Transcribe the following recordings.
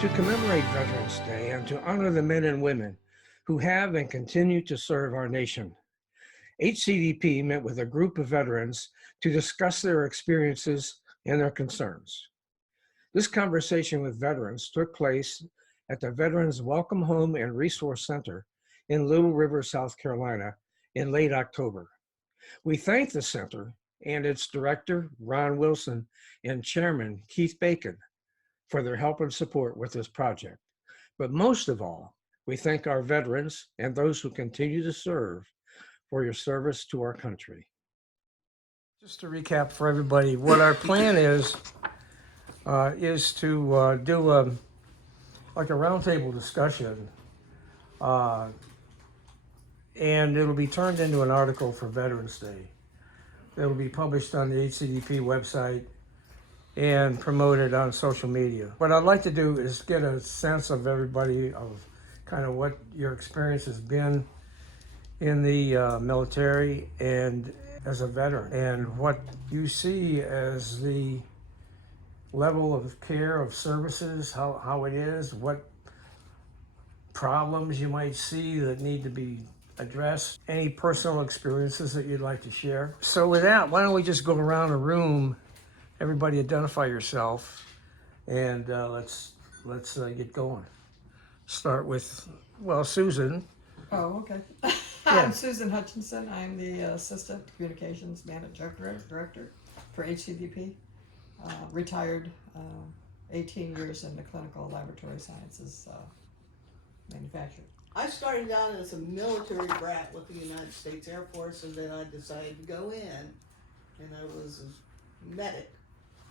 To commemorate Veterans Day and to honor the men and women who have and continue to serve our nation, HCDP met with a group of veterans to discuss their experiences and their concerns. This conversation with veterans took place at the Veterans Welcome Home and Resource Center in Little River, South Carolina in late October. We thank the center and its director, Ron Wilson, and chairman, Keith Bacon, for their help and support with this project. But most of all, we thank our veterans and those who continue to serve for your service to our country. Just to recap for everybody, what our plan is to do like a roundtable discussion, and it'll be turned into an article for Veterans Day. It'll be published on the HCDP website and promoted on social media. What I'd like to do is get a sense of everybody of kind of what your experience has been in the military and as a veteran, and what you see as the level of care of services, how it is, what problems you might see that need to be addressed, any personal experiences that you'd like to share. So with that, why don't we just go around the room, everybody identify yourself, and let's get going. Start with, well, Susan. Oh, okay. I'm Susan Hutchinson. I'm the Assistant Communications Director for HCDP. Retired, 18 years in the clinical laboratory sciences manufacturing. I started out as a military brat with the United States Air Force, and then I decided to go in, and I was a medic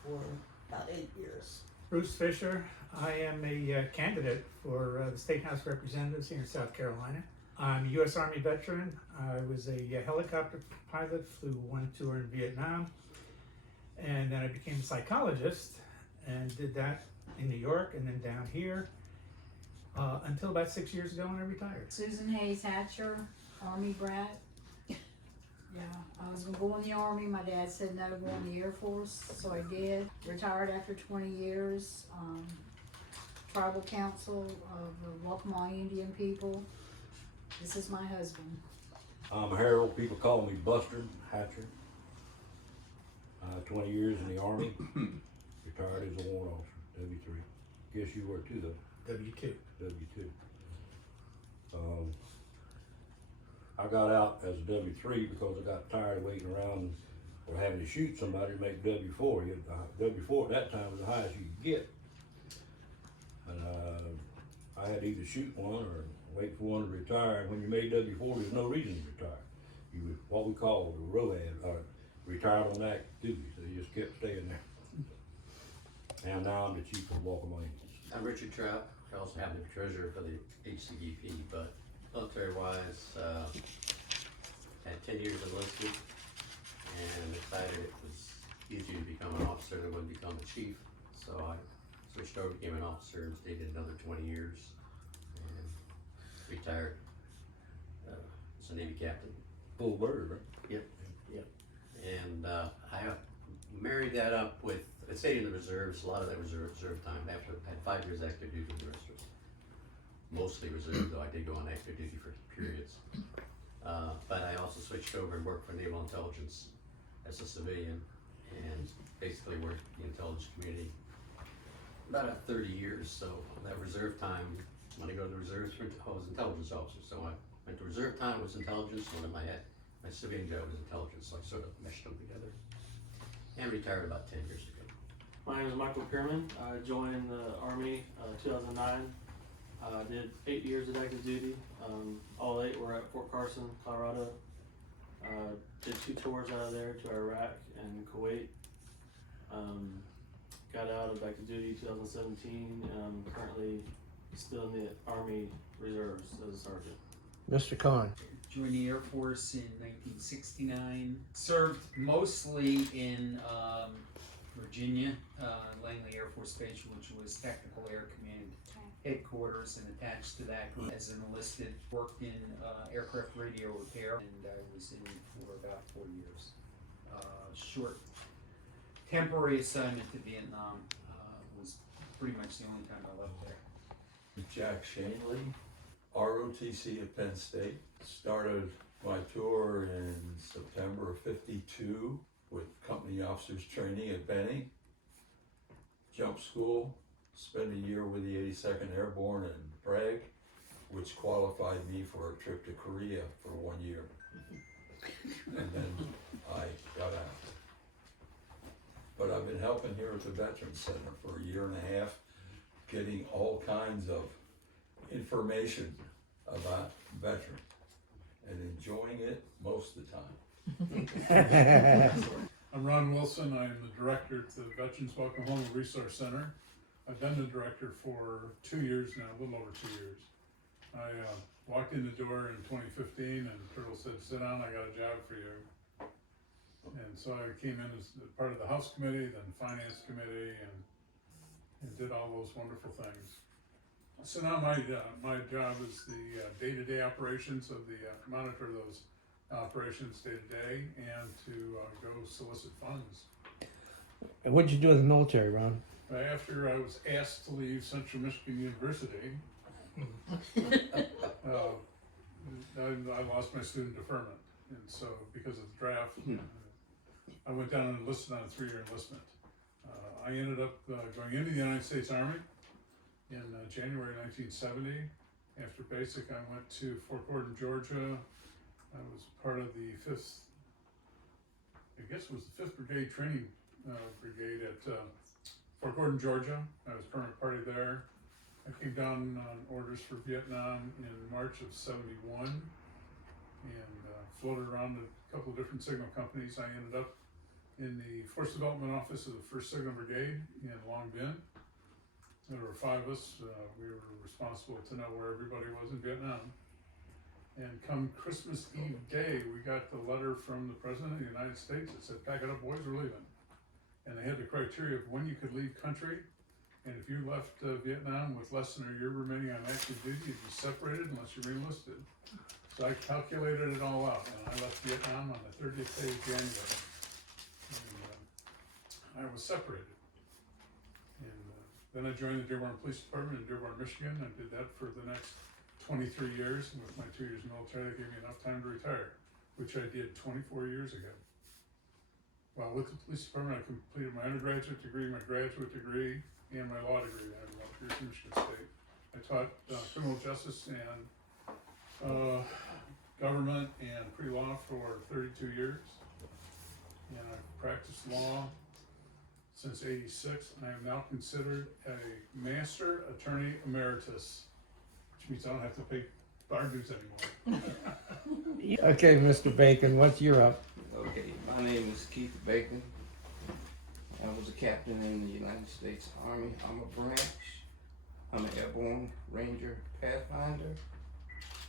for about 8 years. Bruce Fisher. I am a candidate for the State House of Representatives here in South Carolina. I'm a U.S. Army veteran. I was a helicopter pilot, flew one tour in Vietnam, and then I became a psychologist and did that in New York and then down here until about 6 years ago when I retired. Susan Hayes Hatcher, Army brat. Yeah, I was gonna go in the Army. My dad said no to go in the Air Force, so I did. Retired after 20 years. Tribal Council of the Waccamaw Indian people. This is my husband. I'm Harold. People call me Buster Hatcher. 20 years in the Army. Retired as a warrant officer, W3. Guess you were too, though. W2. W2. I got out as a W3 because I got tired of waiting around or having to shoot somebody to make W4. W4 at that time was the highest you could get. And I had to either shoot one or wait for one to retire. And when you made W4, there's no reason to retire. You would what we call the ROAD, or retired on active duty. So you just kept staying there. And now I'm the chief of Waccamaw Indians. I'm Richard Trout. I also happen to be treasurer for the HCDP, but military-wise, had 10 years enlisted and decided it was easier to become an officer than would become a chief. So I switched over, became an officer, and stayed another 20 years and retired as a Navy captain. Full bird, right? Yep. And I married that up with, I stayed in the reserves, a lot of that was reserve time. After I had 5 years active duty, the rest was mostly reserve, though I did go on active duty for periods. But I also switched over and worked for Naval Intelligence as a civilian, and basically worked in the intelligence community about 30 years. So that reserve time, when I go to the reserves, I was an intelligence officer. So I went to reserve time, was intelligence, and then my civilian job was intelligence. So I sort of meshed them together. And retired about 10 years ago. My name is Michael Pierman. I joined the Army 2009. Did 8 years of active duty. All 8 were at Fort Carson, Colorado. Did 2 tours out of there to Iraq and Kuwait. Got out of active duty 2017, and I'm currently still in the Army Reserves as a sergeant. Mr. Khan. Joined the Air Force in 1969. Served mostly in Virginia, Langley Air Force Base, which was Technical Air Command headquarters, and attached to that as an enlisted, worked in aircraft radio repair, and I was in for about 4 years. Short temporary assignment to Vietnam was pretty much the only time I left there. Jack Shanley, ROTC at Penn State. Started my tour in September of '52 with company officers training at Benny. Jump school, spent a year with the 82nd Airborne in Prague, which qualified me for a trip to Korea for 1 year. And then I got out. But I've been helping here at the Veterans Center for a year and a half, getting all kinds of information about veterans and enjoying it most of the time. I'm Ron Wilson. I am the director at the Veterans Oklahoma Resource Center. I've been the director for 2 years now, a little over 2 years. I walked in the door in 2015 and Turtle said, "Sit down, I got a job for you." And so I came in as part of the House Committee, then Finance Committee, and did all those wonderful things. So now my job is the day-to-day operations of the, monitor those operations day-to-day and to go solicit funds. And what'd you do in the military, Ron? After I was asked to leave Central Michigan University, I lost my student deferment, and so because of the draft, I went down and enlisted on a 3-year enlistment. I ended up going into the United States Army in January 1970. After basic, I went to Fort Gordon, Georgia. I was part of the 5th, I guess it was the 5th Brigade Training Brigade at Fort Gordon, Georgia. I was permanent party there. I came down on orders for Vietnam in March of '71 and floated around a couple of different signal companies. I ended up in the Force Development Office of the 1st Signal Brigade in Long Binh. There were 5 of us. We were responsible to know where everybody was in Vietnam. And come Christmas Eve day, we got the letter from the President of the United States that said, "Pack it up, boys, we're leaving." And they had the criteria of when you could leave country. And if you left Vietnam with less than a year remaining on active duty, you'd be separated unless you re-enlisted. So I calculated it all out, and I left Vietnam on the 30th day of January. And I was separated. And then I joined the Dearborn Police Department in Dearborn, Michigan. I did that for the next 23 years, and with my 2 years military, that gave me enough time to retire, which I did 24 years ago. Well, with the police department, I completed my undergraduate degree, my graduate degree, and my law degree. I have law degrees from Michigan State. I taught criminal justice and government and pre-law for 32 years, and I've practiced law since '86. I am now considered a master attorney emeritus, which means I don't have to pay bar dues anymore. Okay, Mr. Bacon, what's your up? Okay, my name is Keith Bacon. I was a captain in the United States Army. I'm a branch. I'm an airborne ranger pathfinder.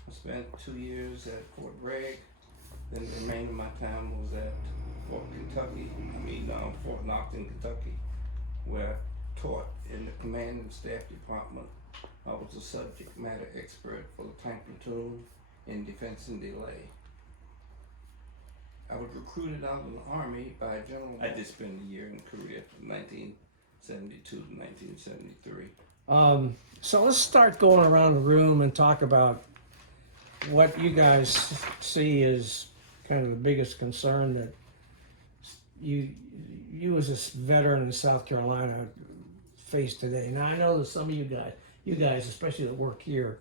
I spent 2 years at Fort Bragg. Then the remainder of my time was at Fort Knoxton, Kentucky, where I taught in the Command and Staff Department. I was a subject matter expert for the tank platoon in defense and delay. I was recruited out of the Army by General. I did spend a year in Korea from 1972 to 1973. So let's start going around the room and talk about what you guys see as kind of the biggest concern that you as a veteran in South Carolina face today. Now I know that some of you guys, especially that work here,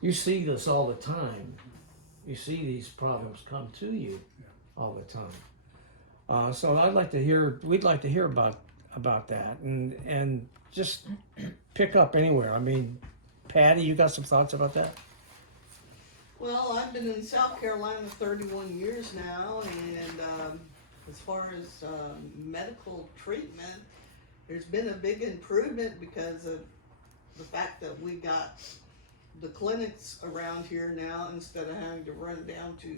you see this all the time. You see these problems come to you all the time. So we'd like to hear about that and just pick up anywhere. I mean, Patty, you got some thoughts about that? Well, I've been in South Carolina 31 years now, and as far as medical treatment, there's been a big improvement because of the fact that we got the clinics around here now instead of having to run down to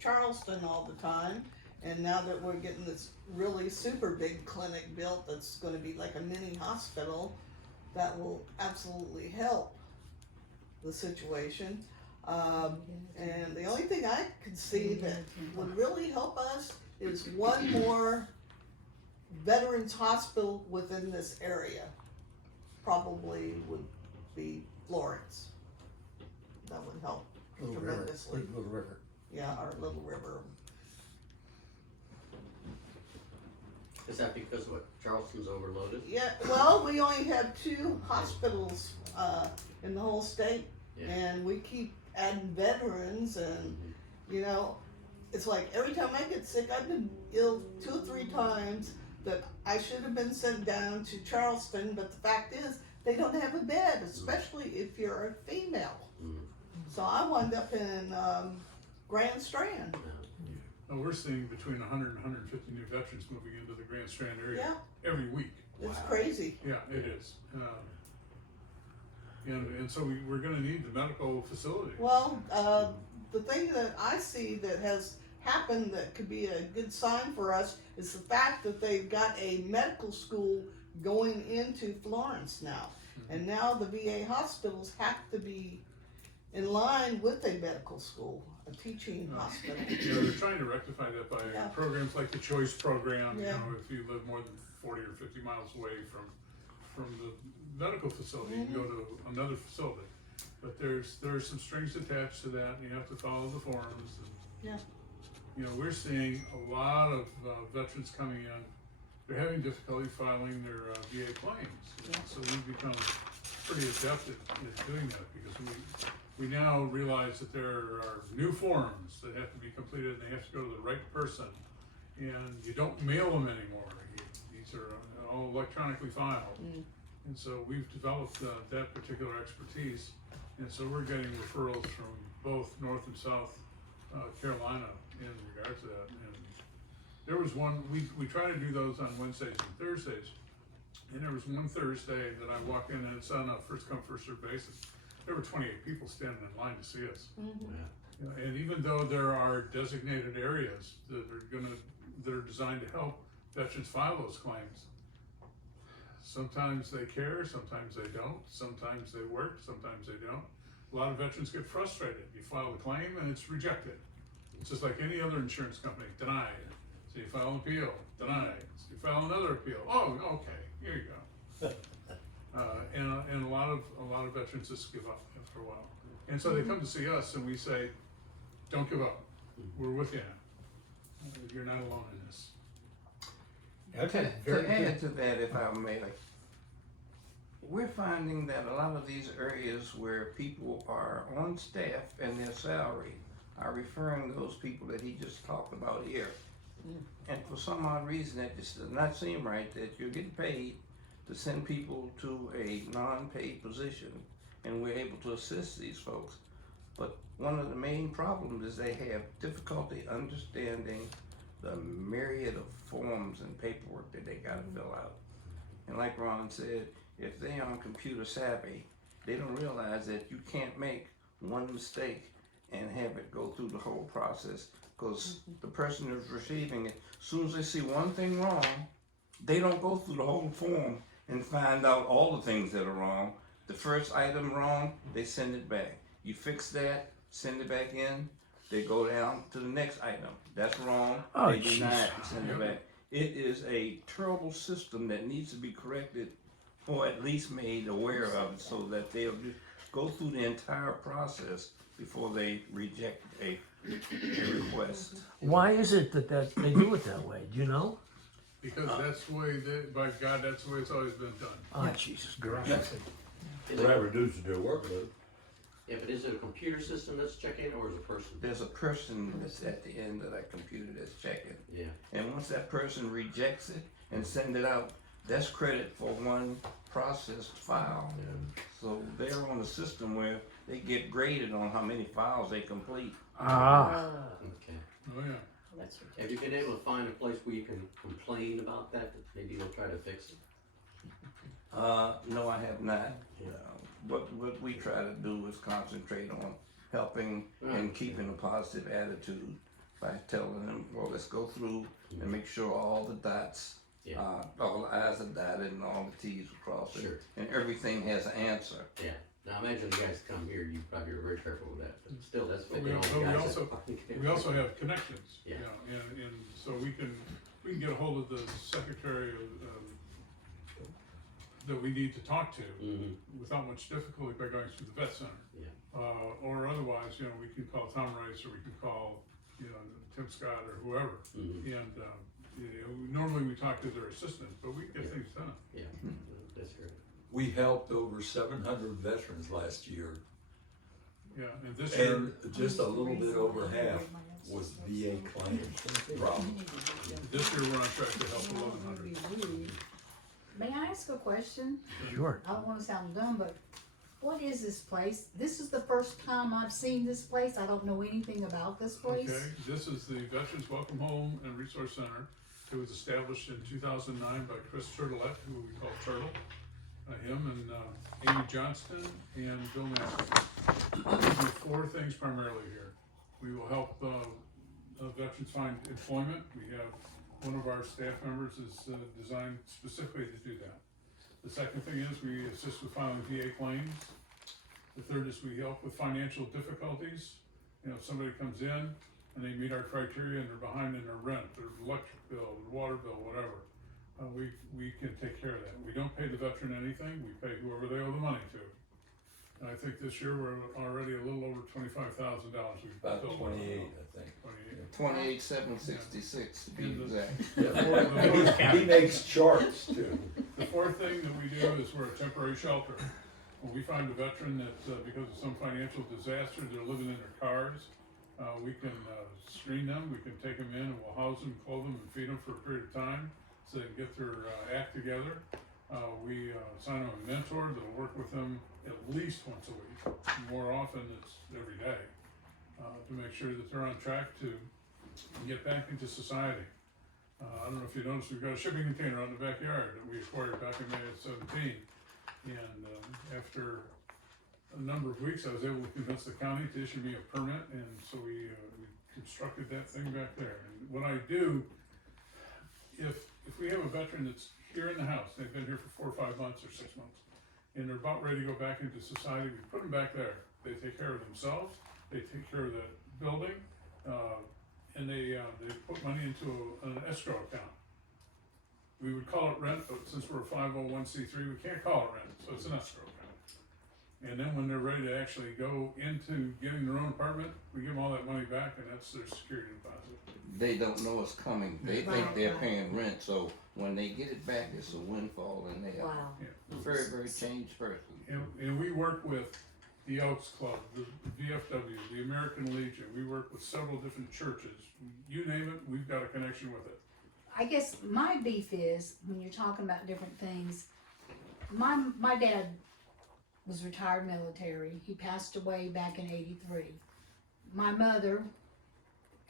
Charleston all the time. And now that we're getting this really super big clinic built that's going to be like a mini hospital, that will absolutely help the situation. And the only thing I could see that would really help us is one more veterans hospital within this area probably would be Florence. That would help tremendously. Little River. Yeah, our Little River. Is that because what, Charleston's overloaded? Yeah, well, we only have 2 hospitals in the whole state, Yeah. and we keep adding veterans, and you know, it's like every time I get sick, I've been ill 2 or 3 times that I should have been sent down to Charleston, but the fact is, they don't have a bed, especially if you're a female. Mhm. So I wound up in Grand Strand. And we're seeing between 100 and 150 new veterans moving into the Grand Strand area Yeah, every week. it's crazy. Yeah, it is. And so we're gonna need the medical facility. Well, the thing that I see that has happened that could be a good sign for us is the fact that they've got a medical school going into Florence now. And now the VA hospitals have to be in line with a medical school, a teaching hospital. You know, they're trying to rectify that by Yeah. programs like the Choice Program, Yeah. you know, if you live more than 40 or 50 miles away from the medical facility, you can go to another facility. But there's some strings attached to that, and you have to follow the forms. And, Yeah. you know, we're seeing a lot of veterans coming in. They're having difficulty filing their VA claims. Yeah. So we've become pretty adept at doing that, because we now realize that there are new forms that have to be completed, and they have to go to the right person. And you don't mail them anymore. These are all electronically filed. And so we've developed that particular expertise. And so we're getting referrals from both North and South Carolina in regard to that. And there was one, we try to do those on Wednesdays and Thursdays. And there was one Thursday that I walked in, and it's on a first come, first served basis. There were 28 people standing in line to see us. You know, and even though there are designated areas that are designed to help veterans file those claims, sometimes they care, sometimes they don't, sometimes they work, sometimes they don't. A lot of veterans get frustrated. You file a claim and it's rejected. It's just like any other insurance company, denied. So you file an appeal, denied. So you file another appeal, oh, okay, here you go. And a lot of veterans just give up after a while. And so they come to see us and we say, don't give up. We're with you. You're not alone in this. To add to that, if I may, we're finding that a lot of these areas where people are on staff and their salary are referring those people that he just talked about here. And for some odd reason, it just does not seem right that you're getting paid to send people to a non-paid position, and we're able to assist these folks. But one of the main problems is they have difficulty understanding the myriad of forms and paperwork that they gotta fill out. And like Ron said, if they aren't computer savvy, they don't realize that you can't make one mistake and have it go through the whole process. Because the person who's receiving it, as soon as they see one thing wrong, they don't go through the whole form and find out all the things that are wrong. The first item wrong, they send it back. You fix that, send it back in, they go down to the next item. That's wrong, Oh, they deny it and jeez. send it back. It is a terrible system that needs to be corrected, or at least made aware of, so that they'll just go through the entire process before they reject a request. Why is it that they do it that way? Do you know? Because that's the way, by God, that's the way it's always been done. Oh, Jesus Christ. Is That it, reduces their workload. yeah, but is it a computer system that's checking, or is it a person? There's a person that's at the end of that computer that's checking. Yeah, And once that person rejects it and send it out, that's credit for one processed file. So they're on a system where they get graded on how many files they complete. Ah, okay. Oh, yeah. Have you been able to find a place where you can complain about that maybe they'll try to fix it? No, I have not. What we try to do is concentrate on helping and keeping a positive attitude by telling them, well, let's go through and make sure all the dots, all the I's are dotted and all the T's are crossed, Sure. and everything has an answer. Yeah. Now imagine you guys come here, you probably are very careful with that, but still, that's But picking on the we guys. also, we also have connections, Yeah. you know, and so we can we can get a hold of the secretary that we need to talk to without much difficulty by going through the vet center. Yeah. Or otherwise, you know, we can call Tom Rice, or we can call, you know, Tim Scott or whoever. And, you know, normally we talk to their assistants, but we get things done. Yeah, that's great. We helped over 700 veterans last year, Yeah, and this year, and just a little bit over half was VA claim problem. this year we're on track to help 1,100. May I ask a question? Sure. I don't wanna sound dumb, but what is this place? This is the first time I've seen this place. I don't know anything about this place. Okay, this is the Veterans Welcome Home and Resource Center. It was established in 2009 by Chris Turtlette, who we call Turtle. Him and Amy Johnston and Bill Masterson. We do 4 things primarily here. We will help veterans find employment. We have one of our staff members is designed specifically to do that. The second thing is we assist with filing VA claims. The third is we help with financial difficulties. You know, if somebody comes in and they meet our criteria and they're behind in their rent, their electric bill, their water bill, whatever, we can take care of that. We don't pay the veteran anything, we pay whoever they owe the money to. And I think this year we're already a little over $25,000 we've About billed. 28, I think. 28. 28,766 to be And the- exact. He makes charts too. The fourth thing that we do is we're a temporary shelter. When we find a veteran that, because of some financial disaster, they're living in their cars, we can screen them, we can take them in, and we'll house them, clothe them, and feed them for a period of time so they can get their act together. We assign them a mentor that'll work with them at least once a week. More often, it's every day, to make sure that they're on track to get back into society. I don't know if you noticed, we've got a shipping container out in the backyard that we acquired back in May of 17. And after a number of weeks, I was able to convince the county to issue me a permit, and so we constructed that thing back there. And what I do, if we have a veteran that's here in the house, they've been here for 4 or 5 months or 6 months, and they're about ready to go back into society, we put them back there. They take care of themselves, they take care of the building, and they put money into an escrow account. We would call it rent, but since we're a 501c3, we can't call it rent, so it's an escrow account. And then when they're ready to actually go into getting their own apartment, we give them all that money back, and that's their security deposit. They don't know it's coming. They think they're paying rent, so when they get it back, it's a windfall, and they are very, very changed person. And we work with the Elks Club, the VFW, the American Legion. We work with several different churches. You name it, we've got a connection with it. I guess my beef is, when you're talking about different things, my dad was retired military. He passed away back in '83. My mother,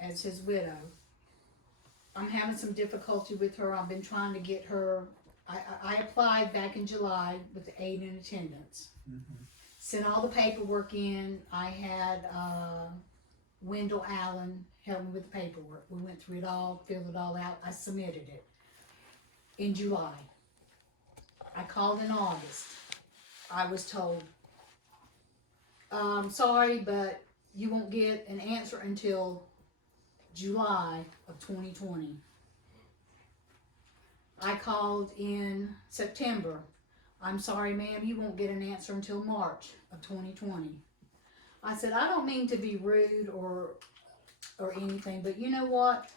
as his widow, I'm having some difficulty with her. I've been trying to get her, I applied back in July with the aid in attendance. Sent all the paperwork in. I had Wendell Allen help me with the paperwork. We went through it all, filled it all out. I submitted it in July. I called in August. I was told, sorry, but you won't get an answer until July of 2020. I called in September. I'm sorry, ma'am, you won't get an answer until March of 2020. I said, I don't mean to be rude or anything, but you know what?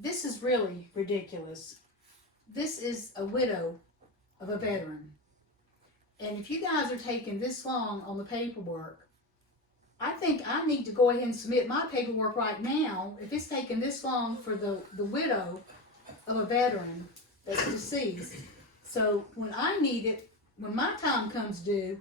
This is really ridiculous. This is a widow of a veteran. And if you guys are taking this long on the paperwork, I think I need to go ahead and submit my paperwork right now. If it's taking this long for the widow of a veteran that's deceased. So when I need it, when my time comes due,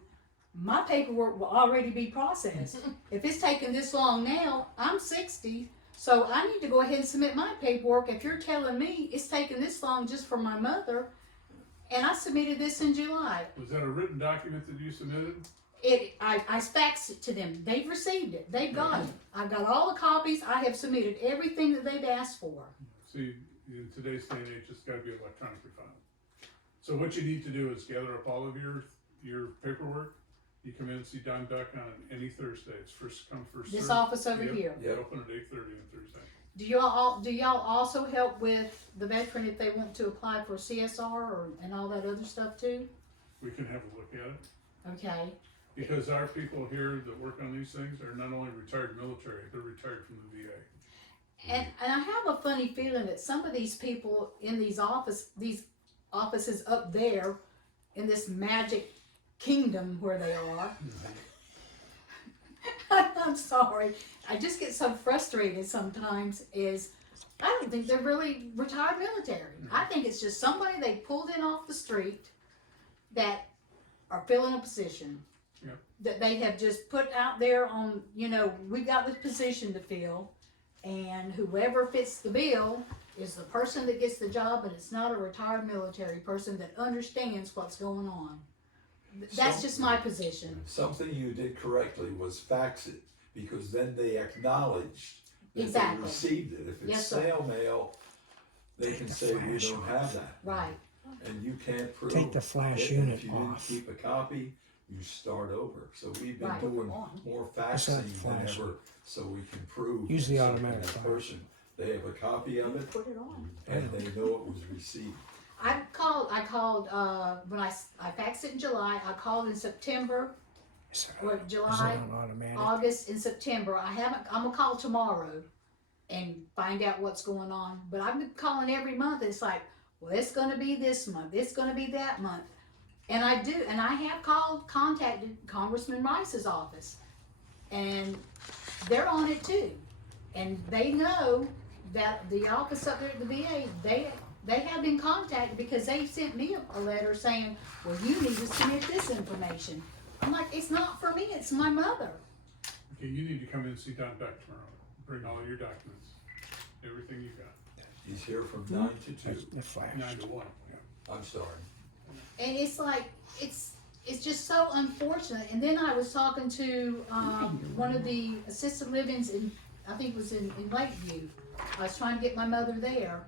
my paperwork will already be processed. If it's taking this long now, I'm 60, so I need to go ahead and submit my paperwork. If you're telling me it's taking this long just for my mother, and I submitted this in July. Was that a written document that you submitted? I faxed it to them. They've received it. They've got it. I've got all the copies. I have submitted everything that they've asked for. See, in today's day and age, it's gotta be electronically filed. So what you need to do is gather up all of your paperwork. You come in and see Don Duck on any Thursday. It's first come, first served. This office over Yep. here. Yep. Open at 8:30 on Thursday. Do y'all also help with the veteran if they want to apply for CSR and all that other stuff too? We can have a look at it, Okay, because our people here that work on these things are not only retired military, they're retired from the VA. and I have a funny feeling that some of these people in these offices up there in this magic kingdom where they are. I'm sorry. I just get so frustrated sometimes I don't think they're really retired military. I think it's just somebody they pulled in off the street that are filling a position. Yep. That they have just put out there on, we've got this position to fill, and whoever fits the bill is the person that gets the job, and it's not a retired military person that understands what's going on. That's just my position. Something you did correctly was fax it, because then they acknowledged that Exactly. they received it. If it's Yes, sir. snail mail, they can say we don't have that. Right. And you can't prove. Take the flash it. unit If you didn't off. keep a copy, you start over. So we've been Right. doing more That's not faxing than flash. ever, so we can prove. Use the that automatic that flash. person, they have a copy of it, Put it on. and they know it was received. I called, when I faxed it in July, I called in September, Is or it July, on automatic? August, and September. I'm gonna call tomorrow and find out what's going on. But I've been calling every month. It's like, well, it's gonna be this month. It's gonna be that month. And I have contacted Congressman Rice's office, and they're on it too. And they know that the office up there at the VA, they have been contacted because they sent me a letter saying, well, you need to submit this information. I'm like, it's not for me, it's my mother. Okay, you need to come in and see Don Beck tomorrow. Bring all your documents, everything you got. He's here from 9 to 2. The flash. 9 to 1, yeah. I'm sorry. And it's like, it's just so unfortunate. And then I was talking to one of the assisted livings I think it was in Lakeview. I was trying to get my mother there.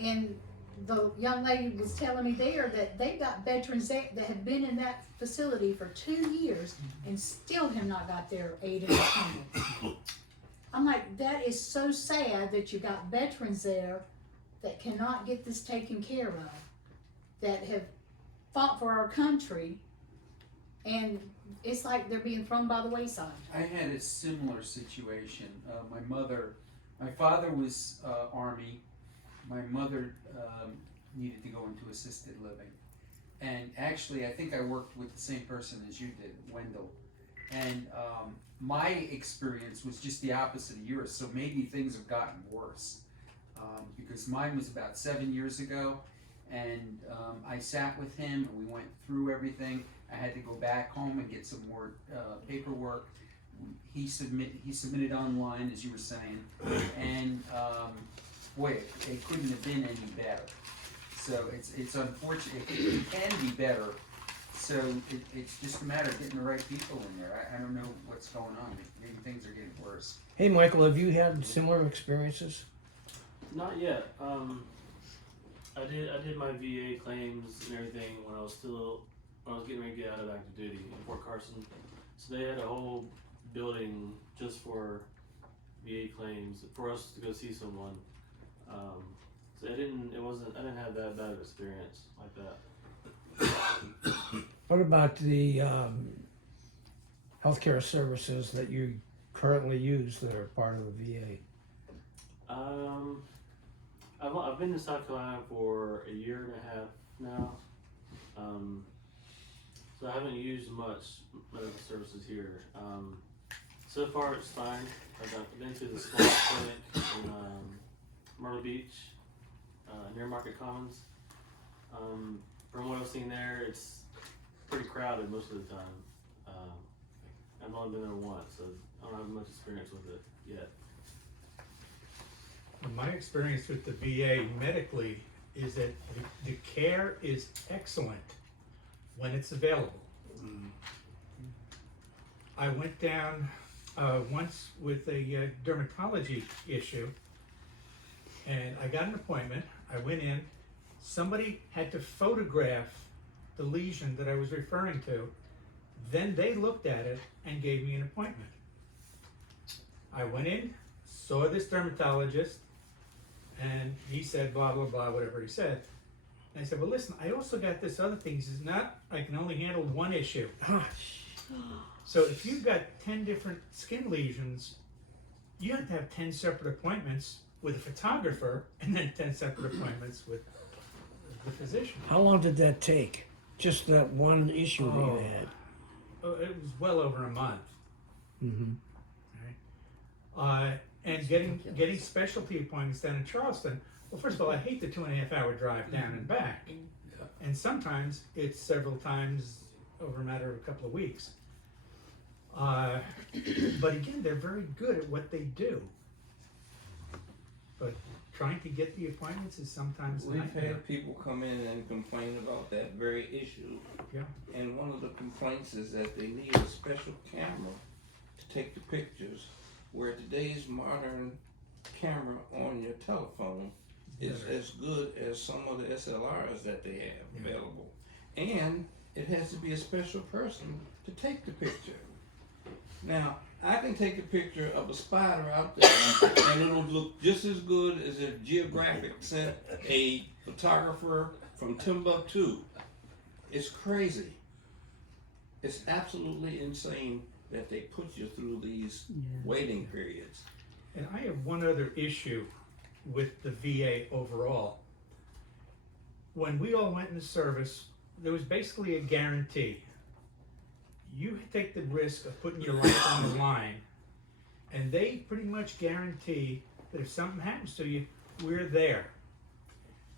And the young lady was telling me there that they've got veterans there that have been in that facility for 2 years and still have not got their aid and attendance. I'm like, that is so sad that you got veterans there that cannot get this taken care of, that have fought for our country, and it's like they're being thrown by the wayside. I had a similar situation. My father was Army. My mother needed to go into assisted living. And actually, I think I worked with the same person as you did, Wendell. And my experience was just the opposite of yours, so maybe things have gotten worse. Because mine was about 7 years ago, and I sat with him and we went through everything. I had to go back home and get some more paperwork. He submitted online, as you were saying, and boy, it couldn't have been any better. So it's unfortunate. It can be better. So it's just a matter of getting the right people in there. I don't know what's going on. Maybe things are getting worse. Hey, Michael, have you had similar experiences? Not yet. I did my VA claims and everything when I was getting ready to get out of active duty in Fort Carson. So they had a whole building just for VA claims for us to go see someone. So I didn't have that bad of experience like that. What about the healthcare services that you currently use that are part of the VA? I've been in South Carolina for a year and a half now. So I haven't used much medical services here. So far it's fine. I've been to the small clinic in Myrtle Beach, near Market Commons. From what I've seen there, it's pretty crowded most of the time. I've only been there once, so I don't have much experience with it yet. My experience with the VA medically is that the care is excellent when it's available. I went down once with a dermatology issue, and I got an appointment. I went in. Somebody had to photograph the lesion that I was referring to. Then they looked at it and gave me an appointment. I went in, saw this dermatologist, and he said blah, blah, blah, whatever he said. And I said, well, listen, I also got this other thing. He says, not, I can only handle one issue. So if you've got 10 different skin lesions, you have to have 10 separate appointments with a photographer and then 10 separate appointments with the physician. How long did that take? Just that one issue that you had? Oh, it was well over a month. Mm-hmm. And getting specialty appointments down in Charleston, well, first of all, I hate the 2.5 hour drive down and back. And sometimes it's several times over a matter of a couple of weeks. But again, they're very good at what they do. But trying to get the appointments is sometimes a We've nightmare. had people come in and complain about that very issue. Yeah. And one of the complaints is that they need a special camera to take the pictures, where today's modern camera on your telephone is as good as some of the SLRs that they have available. And it has to be a special person to take the picture. Now, I can take a picture of a spider out there and it'll look just as good as if Geographic sent a photographer from Timbuktu. It's crazy. It's absolutely insane that they put you through these waiting periods. And I have one other issue with the VA overall. When we all went into service, there was basically a guarantee. You take the risk of putting your life on the line, and they pretty much guarantee that if something happens to you, we're there.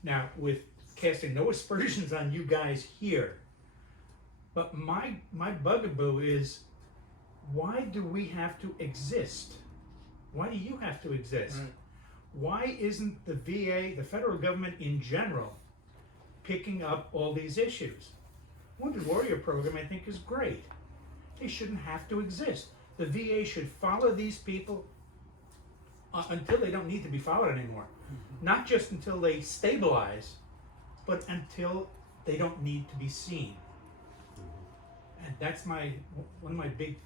Now, with casting no aspersions on you guys here, but my bugaboo is, why do we have to exist? Why do you have to exist? Right. Why isn't the VA, the federal government in general, picking up all these issues? Wounded Warrior program, I think, is great. They shouldn't have to exist. The VA should follow these people until they don't need to be followed anymore. Not just until they stabilize, but until they don't need to be seen. And that's one of my big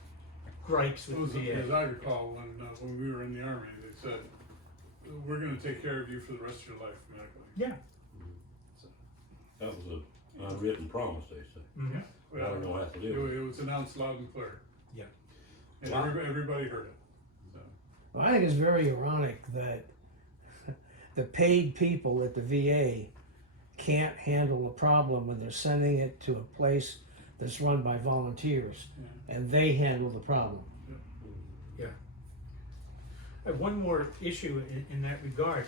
gripes with the VA. As I recall, when we were in the Army, they said, we're gonna take care of you for the rest of your life medically. Yeah. That was an unwritten promise, they say. Mhm. Yeah. I don't know how to do it. It was announced loud and clear. Yeah. And Wow. everybody heard it. So. Well, I think it's very ironic that the paid people at the VA can't handle a problem when they're sending it to a place that's run by volunteers, and they handle the problem. I have one more issue in that regard.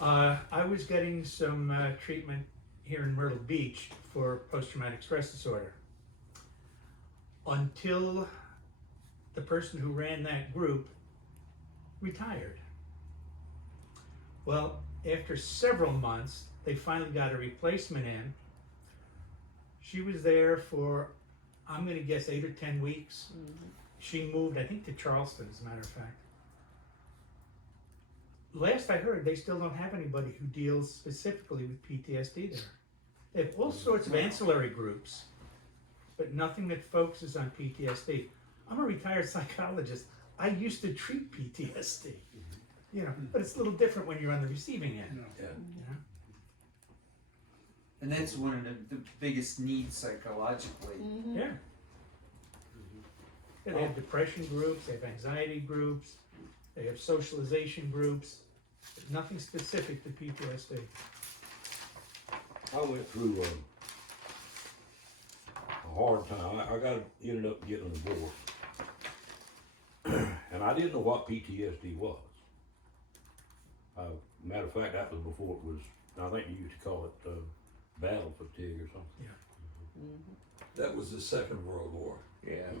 I was getting some treatment here in Myrtle Beach for post-traumatic stress disorder until the person who ran that group retired. Well, after several months, they finally got a replacement in. She was there for, I'm going to guess, 8 or 10 weeks. She moved, I think, to Charleston, as a matter of fact. Last I heard, they still don't have anybody who deals specifically with PTSD there. They have all sorts of ancillary groups, but nothing that focuses on PTSD. I'm a retired psychologist. I used to treat PTSD, but it's a little different when you're on the receiving end. No. And that's one of the biggest needs psychologically. Yeah. Yeah, they have depression groups, they have anxiety groups, they have socialization groups, but nothing specific to PTSD. I went through a hard time. Ended up getting a divorce. And I didn't know what PTSD was. Matter of fact, that was before it was, I think you used to call it battle fatigue or something. That was the Second World War. Yeah.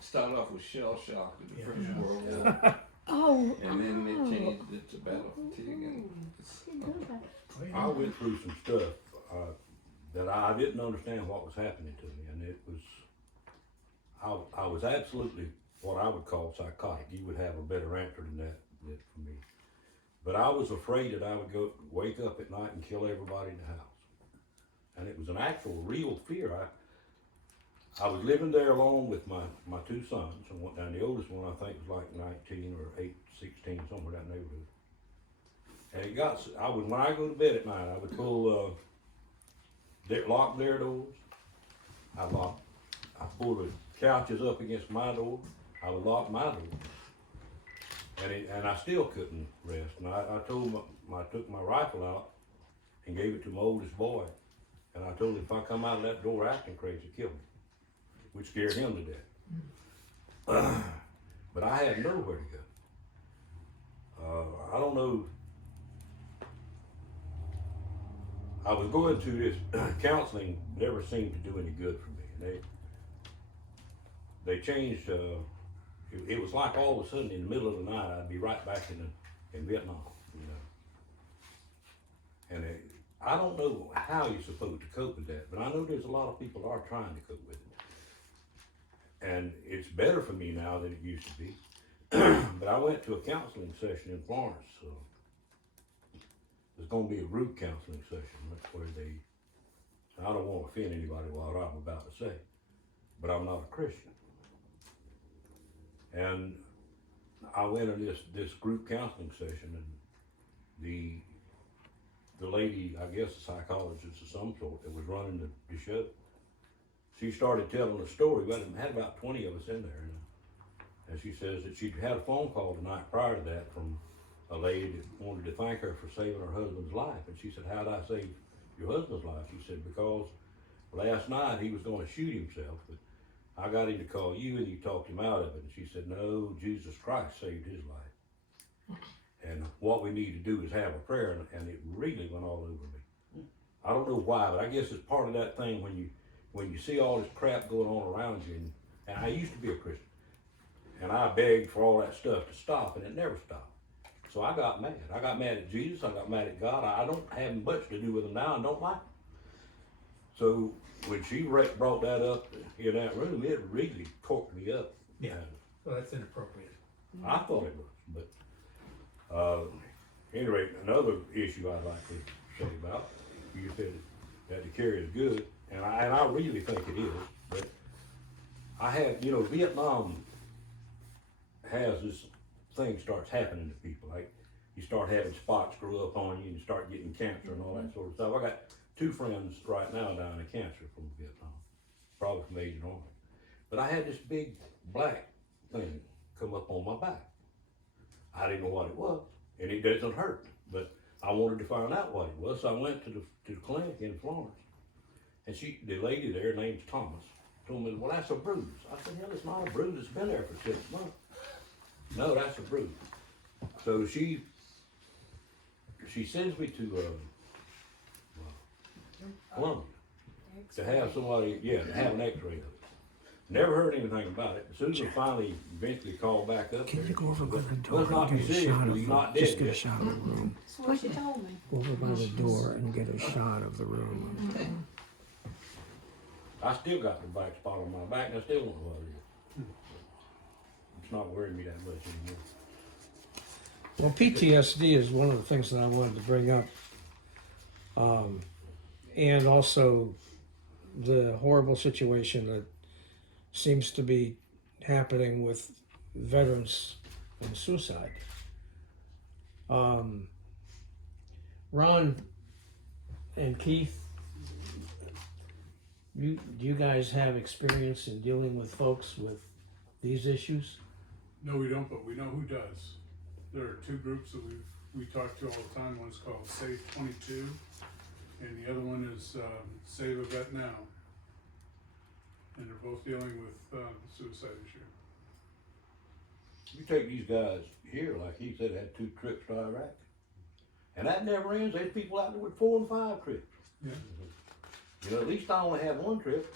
Started off with shell shock in the Yeah. First World War. Oh, And then they changed it to battle fatigue. And I went through some stuff that I didn't understand what was happening to me, and it was, I was absolutely what I would call psychotic. You would have a better answer than that for me. But I was afraid that I would wake up at night and kill everybody in the house. And it was an actual real fear. I was living there along with my two sons, and one, and the oldest one I think was like 19 or 16, somewhere in that neighborhood. And it got, when I go to bed at night, I would pull, lock their doors. I pull the couches up against my door. I would lock my door. And I still couldn't rest. And I took my rifle out and gave it to my oldest boy. And I told him if I come out of that door acting crazy, kill me. Which scared him to death. But I had nowhere to go. I don't know. I was going to this counseling, never seemed to do any good for me. They changed. It was like all of a sudden in the middle of the night I'd be right back in Vietnam, you know. And I don't know how you're supposed to cope with that, but I know there's a lot of people are trying to cope with it. And it's better for me now than it used to be. But I went to a counseling session in Florence. There's going to be a group counseling session. That's where I don't want to offend anybody what I'm about to say, but I'm not a Christian. And I went to this group counseling session, and the lady, I guess a psychologist of some sort that was running the show, she started telling a story. We had about 20 of us in there, and she says that she'd had a phone call the night prior to that from a lady that wanted to thank her for saving her husband's life. And she said, "How'd I save your husband's life?" She said, "Because last night he was going to shoot himself, but I got him to call you and you talked him out of it." And she said, "No, Jesus Christ saved his life. And what we need to do is have a prayer." And it really went all over me. I don't know why, but I guess it's part of that thing when you see all this crap going on around you. And I used to be a Christian, and I begged for all that stuff to stop, and it never stopped. So I got mad. I got mad at Jesus. I got mad at God. I don't have much to do with him now and don't like him. So when she brought that up in that room, it really corked me up. Yeah. Well, that's inappropriate. I thought it was, but anyway, another issue I'd like to say about, you said that the carry is good, and I really think it is, but I have, Vietnam has this thing starts happening to people, like you start having spots grow up on you and you start getting cancer and all that sort of stuff. I got 2 friends right now dying of cancer from Vietnam, probably from Agent Horry. But I had this big black thing come up on my back. I didn't know what it was, and it doesn't hurt, but I wanted to find out what it was, so I went to the clinic in Florence, and the lady there, her name's Thomas, told me, "Well, that's a bruise." I said, "Hell, it's not a bruise, it's been there for 6 months. No, that's a bruise." So she sends me to Columbia to have somebody, to have an x-ray of it. Never heard anything about it. Susan finally eventually called back up Can there. you go over by the Well, door it's not and get a serious, shot but of he's the, not just dead get a yet. shot of the room. That's what she told me. Go over by the door and get a shot of the room. I still got the black spot on my back, and I still don't know what it is. It's not worrying me that much anymore. Well, PTSD is one of the things that I wanted to bring up. And also the horrible situation that seems to be happening with veterans and suicide. Ron and Keith, do you guys have experience in dealing with folks with these issues? No, we don't, but we know who does. There are 2 groups that we talk to all the time. One's called Save 22, and the other one is Save a Vet Now. And they're both dealing with the suicide issue. You take these guys here, like he said, had 2 trips to Iraq. And that never ends. There's people out there with 4 and 5 trips. Yeah. At least I only have 1 trip.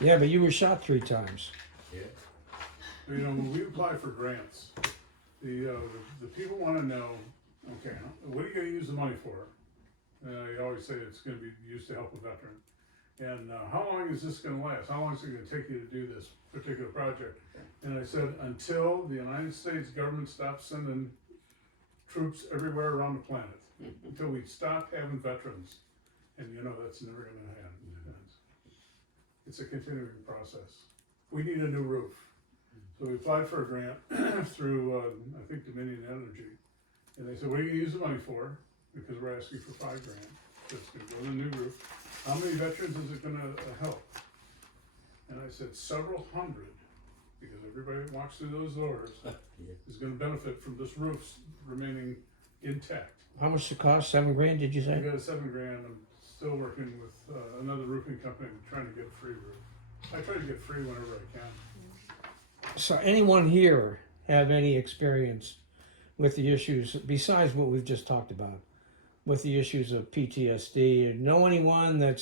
Yeah, but you were shot 3 times. Yeah. When we apply for grants, the people want to know, okay, what are you going to use the money for? You always say it's going to be used to help a veteran. And how long is this going to last? How long is it going to take you to do this particular project? And I said, until the United States government stops sending troops everywhere around the planet, until we stop having veterans. And that's never going to happen. It's a continuing process. We need a new roof. So we applied for a grant through, I think Dominion Energy. And they said, what are you gonna use the money for? Because we're asking for $5,000. That's gonna go to the new roof. How many veterans is it gonna help? And I said, several hundred, because everybody that walks through those doors is gonna benefit from this roof remaining intact. How much it cost? $7,000, did you I say? got a $7,000. I'm still working with another roofing company trying to get a free roof. I try to get free whenever I can. So anyone here have any experience with the issues, besides what we've just talked about, with the issues of PTSD? Know anyone that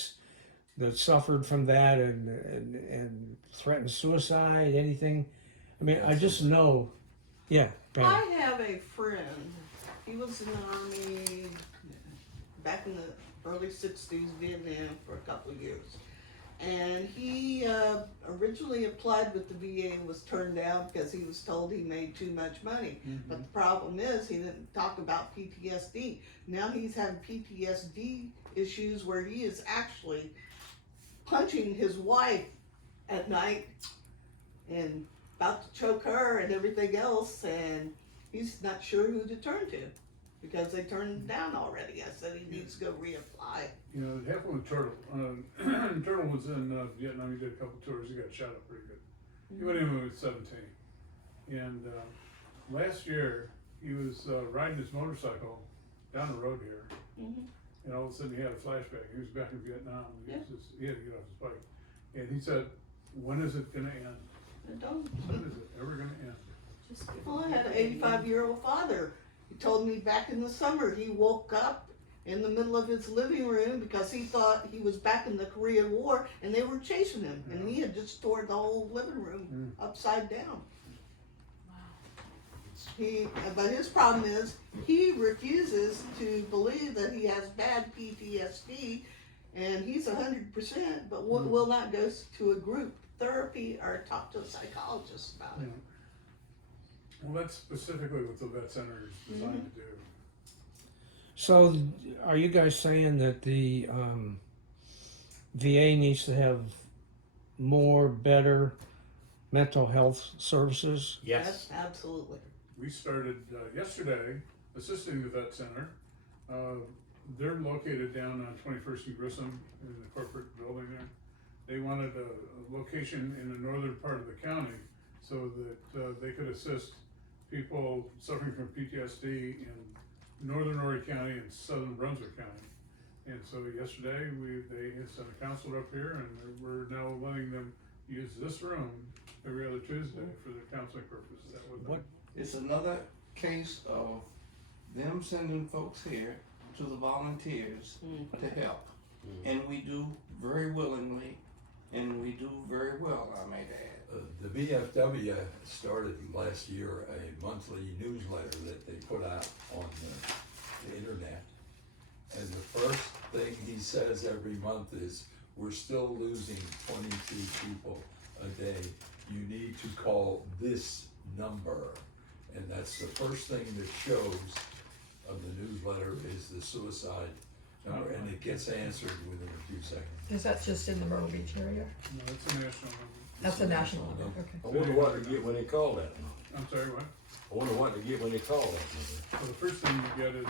suffered from that and threatened suicide, anything? I mean, I just know, yeah. Pam. I have a friend. He was in the Army back in the early 60s, Vietnam, for a couple of years. And he originally applied with the VA and was turned down because he was told he made too much money. But the problem is he didn't talk about PTSD. Now he's having PTSD issues where he is actually punching his wife at night and about to choke her and everything else, and he's not sure who to turn to because they turned him down already. I said he needs to go reapply. You know, it happened with Turtle. Turtle was in Vietnam. He did a couple tours. He got shot up pretty good. He went in when he was 17. And last year, he was riding his motorcycle down the road here. And all of a sudden, he had a flashback. He was back in Vietnam. He had to get off his bike. And he said, when is it going to end? I don't. When is it ever going to end? Well, I had an 85-year-old father. He told me back in the summer he woke up in the middle of his living room because he thought he was back in the Korean War and they were chasing him. And he had just tore the whole living room upside down. But his problem is he refuses to believe that he has bad PTSD, and he's 100%, but will not go to a group therapy or talk to a psychologist about it. Well, that's specifically what the vet center is designed to do. So are you guys saying that the VA needs to have more, better mental health services? Yes, absolutely. We started yesterday assisting the vet center. They're located down on 21st and Grissom in the corporate building there. They wanted a location in the northern part of the county so that they could assist people suffering from PTSD in northern Horry County and southern Brunswick County. And so yesterday they sent a counselor up here, and we're now letting them use this room every other Tuesday for their counseling purposes. What? It's another case of them sending folks here to the volunteers to help. And we do very willingly, and we do very well, I might add. The VFW started last year a monthly newsletter that they put out on the internet. And the first thing he says every month is, we're still losing 22 people a day. You need to call this number. And that's the first thing that shows of the newsletter is the suicide number, and it gets answered within a few seconds. Is that just in the Myrtle Beach area? No, it's a national number. That's a national one, okay. I wonder what they get when they call that number. I'm sorry, what? I wonder what they get when they call that number. Well, the first thing you get is,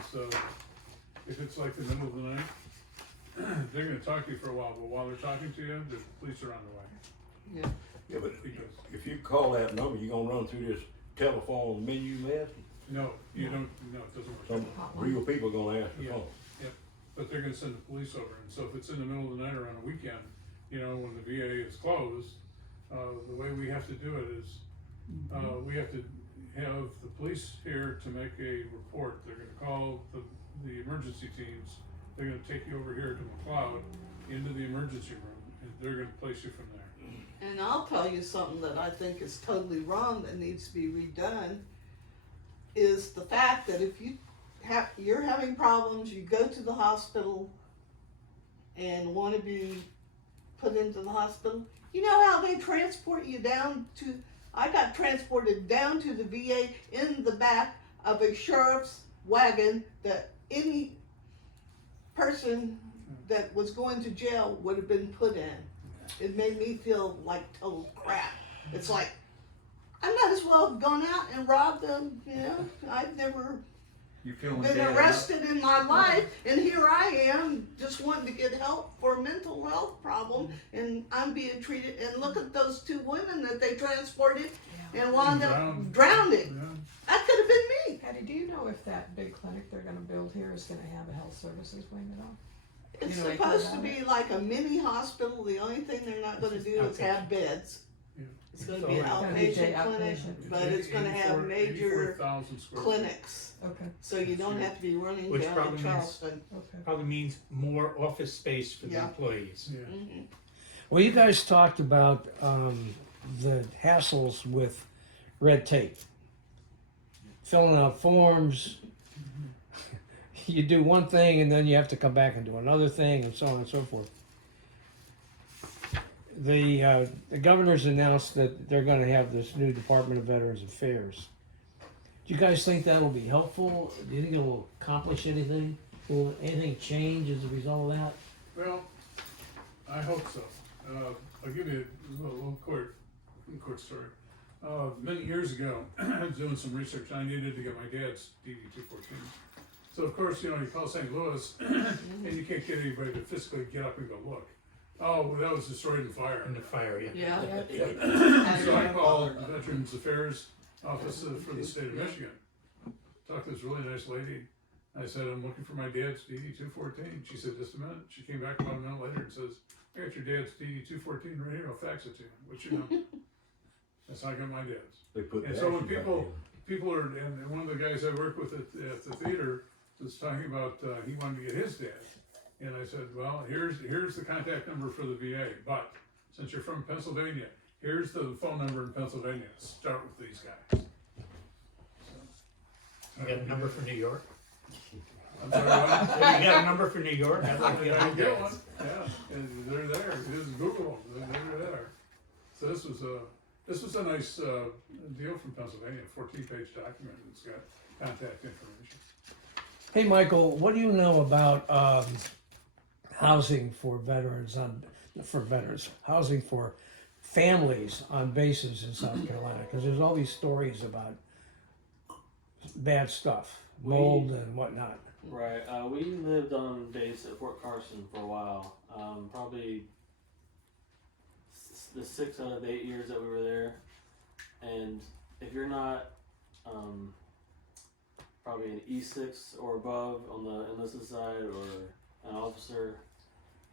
if it's like the middle of the night, they're gonna talk to you for a while, but while they're talking to you, the police are on the way. Yeah, but Because, if you call that number, you gonna run through this telephone menu list? no, you don't, no, it doesn't work. Some real people gonna ask for Yeah. phone. But they're gonna send the police over, and so if it's in the middle of the night or on a weekend, you know, when the VA is closed, the way we have to do it is, we have to have the police here to make a report. They're gonna call the emergency teams. They're gonna take you over here to McLeod into the emergency room, and they're gonna place you from there. And I'll tell you something that I think is totally wrong that needs to be redone, is the fact that if you're having problems, you go to the hospital and want to be put into the hospital, you know how they transport you down to, I got transported down to the VA in the back of a sheriff's wagon that any person that was going to jail would have been put in. it made me feel like total crap. It's like, I might as well have gone out and robbed them, you know? I've never You feeling been bad? arrested in my life, and here I am just wanting to get help for a mental health problem, and I'm being treated, and look at those two women that they transported and wound up drowning. Yeah. That could have been me. Patty, do you know if that big clinic they're gonna build here is gonna have a health services wing at all? It's You know, supposed to about be like a mini hospital. The only thing they're not gonna do is have beds. Yeah. It's gonna be an It's gonna be outpatient clinic, outpatient. but it's gonna have major 84,000 square feet. clinics. Okay, So you don't have to be running Which down probably to means- Charleston. okay. Probably means more office space for the Yeah. employees. Yeah. Mhm. Well, you guys talked about the hassles with red tape, filling out forms. You do one thing and then you have to come back and do another thing, and so on and so forth. The governor's announced that they're going to have this new Department of Veterans Affairs. Do you guys think that'll be helpful? Do you think it will accomplish anything? Will anything change as a result of that? Well, I hope so. I'll give you a little court story. Many years ago, I was doing some research. I needed to get my dad's DD-214. So of course, you know, you call St. Louis, and you can't get anybody to physically get up and go look. Oh, well, that was destroyed in fire. In the fire, yeah. Yeah. So I called the Veterans Affairs Office for the state of Michigan. Talked to this really nice lady. I said, I'm looking for my dad's DD-214. She said, just a minute. She came back about a minute later and says, I got your dad's DD-214 right here. I'll fax it to you. What's your number? That's how I got my dad's. They put And the so when action back people are, and one of the guys I work with at the theater was talking about, he wanted to get his dad. And I said, well, here's the contact number for the VA, but since you're from Pennsylvania, here's the phone number in Pennsylvania. Start with these guys. You got a number for New York? I'm sorry, what? You got a number for New York? I'd like to I get can one. get one, yeah, and they're there, just Google them, they're there. So this was a nice, deal from Pennsylvania, 14-page document, it's got contact information. Hey, Michael, what do you know about housing for veterans housing for families on bases in South Carolina? Because there's all these stories about bad stuff, mold and whatnot. Right. We lived on base at Fort Carson for a while. Probably the 6 out of the 8 years that we were there. And if you're not probably an E6 or above on the enlisted side or an officer,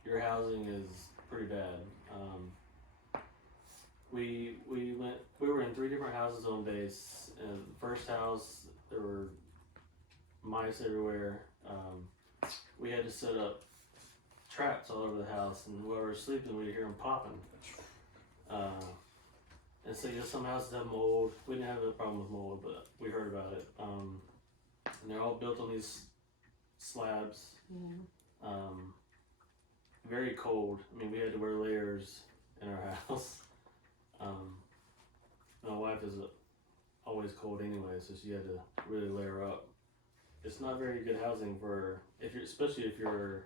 your housing is pretty bad. We were in 3 different houses on base. And the first house, there were mice everywhere. We had to set up traps all over the house, and while we were sleeping, we'd hear them popping. And so, some houses have mold. We didn't have a problem with mold, but we heard about it. And they're all built on these slabs. Very cold. I mean, we had to wear layers in our house. My wife is always cold anyway, so she had to really layer up. It's not very good housing for especially if you're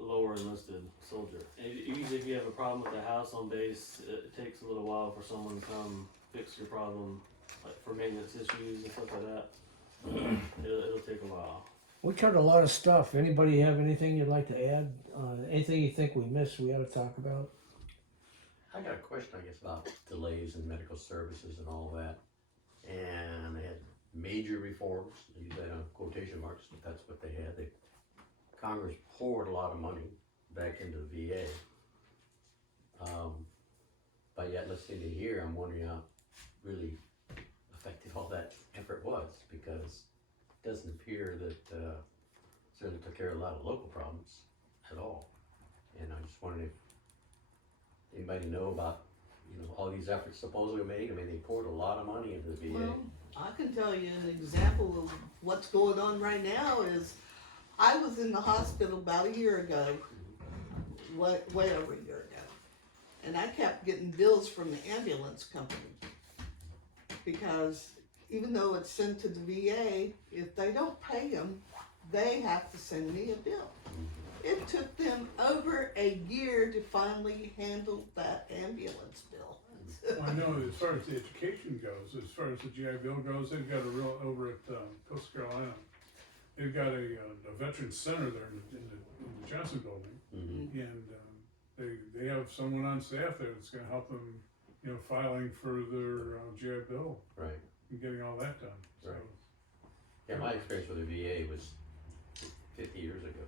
a lower enlisted soldier. And usually, if you have a problem with the house on base, it takes a little while for someone to come fix your problem, like for maintenance issues and stuff like that. It'll take a while. We covered a lot of stuff. Anybody have anything you'd like to add? Anything you think we missed we ought to talk about? I got a question, I guess, about delays in medical services and all that. And they had major reforms, I use that on quotation marks, but that's what they had. Congress poured a lot of money back into the VA. But yet, listening to here, I'm wondering how really effective all that effort was, because it doesn't appear that certainly took care of a lot of local problems at all. And I just wondered if anybody know about all these efforts supposedly made. I mean, they poured a lot of money into the VA. Well, I can tell you an example of what's going on right now is I was in the hospital about a year ago, way over a year ago, and I kept getting bills from the ambulance company because even though it's sent to the VA, if they don't pay them, they have to send me a bill. It took them over a year to finally handle that ambulance bill. Well, I know as far as the education goes, as far as the GI Bill goes, they've got a real, over at Coast Carolina, they've got a veteran center there in the Johnson building. Mhm. And they have someone on staff there that's gonna help them, you know, filing for their GI Bill Right. and getting all that done, so. Right. Yeah, my experience with the VA was 50 years ago,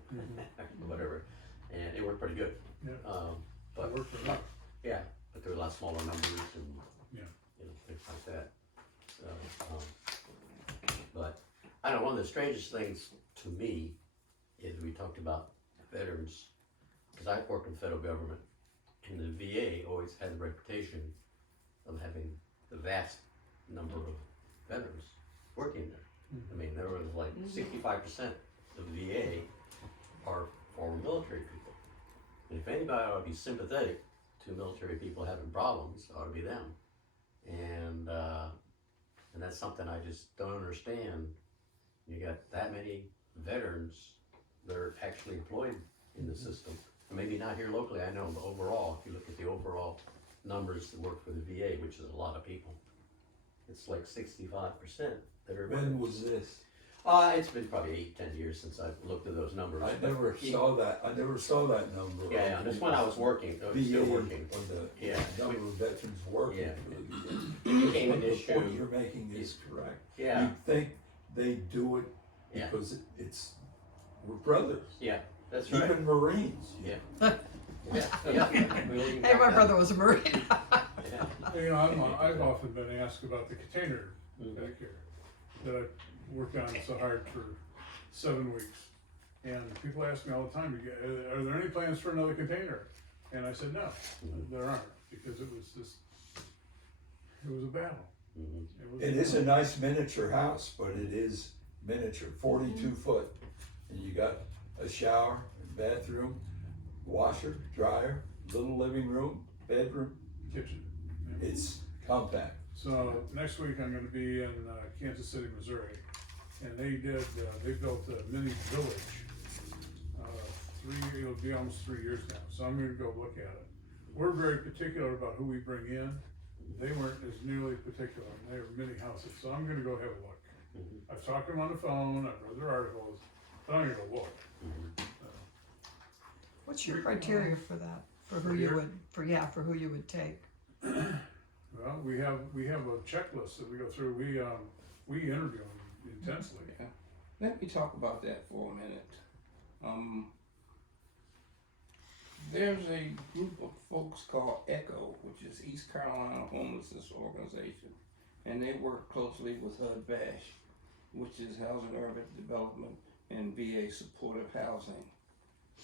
whatever, and it worked pretty good. Yeah. But It worked for them. yeah, but there were a lot smaller numbers and Yeah. you know, things like that. So, but I don't know. One of the strangest things to me is we talked about veterans, because I've worked in the federal government, and the VA always had the reputation of having the vast number of veterans working there. I mean, there was like 65% of the VA are former military people. And if anybody ought to be sympathetic to military people having problems, it ought to be them. And that's something I just don't understand. You got that many veterans that are actually employed in the system. And maybe not here locally, I know, but overall, if you look at the overall numbers that work for the VA, which is a lot of people, it's like 65% that are When veterans. was this? It's been probably 8-10 years since I've looked at those numbers. I but never he- saw that, I never saw that number. Yeah, yeah, that's when I was working, I was still VA, working. or the Yeah. number of veterans working Yeah. for the VA. It became an The issue. point you're making is correct. Yeah, You think they do it Yeah. because it's, we're brothers. yeah, that's right. Even Marines. Yeah. Yeah. We even Hey, got my that. brother was a Marine. Yeah. You know, I've often been asked about the container Mhm. back here that I worked on so hard for 7 weeks. And people ask me all the time, are there any plans for another container? And I said, no, there aren't, because it was a battle. Mhm. was It is a nice miniature house, but it is miniature, 42 foot. And you got a shower, bathroom, washer, dryer, little living room, bedroom. kitchen. It's compact. So next week I'm gonna be in Kansas City, Missouri. And they built a mini village. It'll be almost 3 years now, so I'm gonna go look at it. We're very particular about who we bring in. They weren't as nearly particular, and they were mini houses, so I'm gonna go have a look. Mhm. I've talked to them on the phone, I've read their articles, but I'm gonna go look. Mhm. What's your criteria for that? For who you would take? Well, we have a checklist that we go through, we interview them intensely. Yeah. Let me talk about that for a minute. There's a group of folks called ECHO, which is East Carolina Homelessness Organization, and they work closely with HUD-VASH, which is Housing Urban Development and VA Supportive Housing.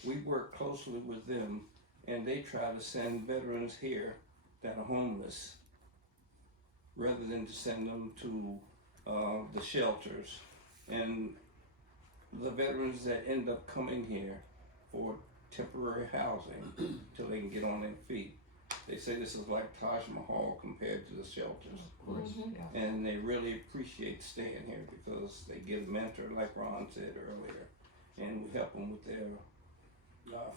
We work closely with them, and they try to send veterans here that are homeless, rather than to send them to the shelters. And the veterans that end up coming here for temporary housing till they can get on their feet, they say this is like Taj Mahal compared to the shelters. Yeah. And they really appreciate staying here because they get a mentor, like Ron said earlier, and we help them with their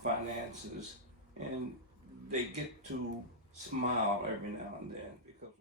finances, and they get to smile every now and then because